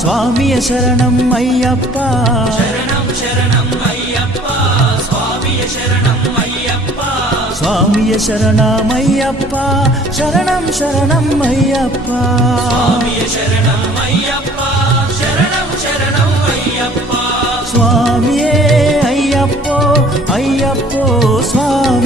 స్వామియ శరణం అయ్యప్ప శరణం శరణం అయ్యప్ప స్వామియ శరణం అయ్యప్ప స్వామియ శరణమయ్యప్ప శరణం శరణం అయ్యప్ప స్వామియ శరణం అయ్యప్ప శరణం శరణం అయ్యప్ప స్వామియే అయ్యప్పో అయ్యప్పో స్వామి